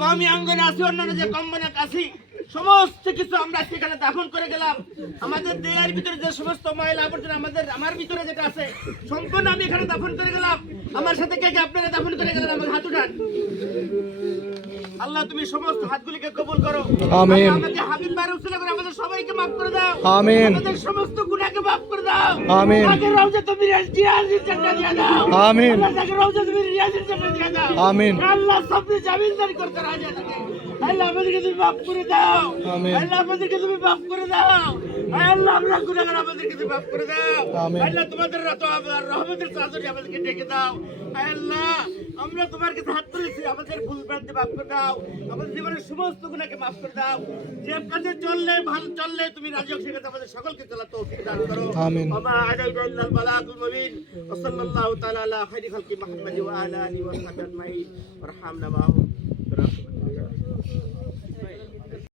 কমি অঙ্গনে আছি, অন্যান্য যে কম্বনে আছি, সমস্ত কিছু আমরা সেখানে দাফন করে গেলাম। আমাদের দেহের ভিতরে যে সমস্ত ময়লা আবর্জনা আমার ভিতরে যেটা আছে সম্পূর্ণ আমি এখানে দাফন করে গেলাম। আমার সাথে কে কে আপনারা দাফন করে গেলেন? আমার হাত উঠান। আল্লাহ তুমি সমস্ত হাতগুলিকে কবুল করো। আমিন। আমাদের হাবিব বারে উসিলা করে আমাদের সবাইকে maaf করে দাও। আমিন। আমাদের সমস্ত গুনাহকে maaf করে দাও। আমিন। তাকে রওজা তুমি রিয়াজের জান্নাত দিয়ে দাও। আমিন। আল্লাহ তাকে রওজা তুমি রিয়াজের জান্নাত দিয়ে দাও। আমিন। আল্লাহ সবরে জামিনদারি করতে রাজি আছে। আল্লাহ আমাদেরকে তুমি maaf করে দাও। আমিন। আল্লাহ আমাদেরকে তুমি maaf করে দাও। আল্লাহ আমরা গুনাহগার, আমাদেরকে তুমি maaf করে দাও। আমিন। আল্লাহ তোমাদের রহমতের চাদরে আমাদেরকে ঢেকে দাও। আল্লাহ আমরা তোমার কাছে হাত তুলেছি, আমাদের ভুল ভ্রান্তি মাফ করে দাও। আমাদের জীবনের সমস্ত গুনাহকে মাফ করে দাও। যে কাজে চললে ভালো চললে তুমি রাজি হোক, সেখানে আমাদের সকলকে চলা তৌফিক দান করো। আমিন। ওয়া আলাইনা ইল্লাল বালাগুল মুবিন। ওয়া সাল্লাল্লাহু তাআলা আলা খাইরি খালকি মুহাম্মাদি ওয়া আলা আলিহি ওয়া সাহবিহি আজমাইন। ওয়ারহামনা মাহুম।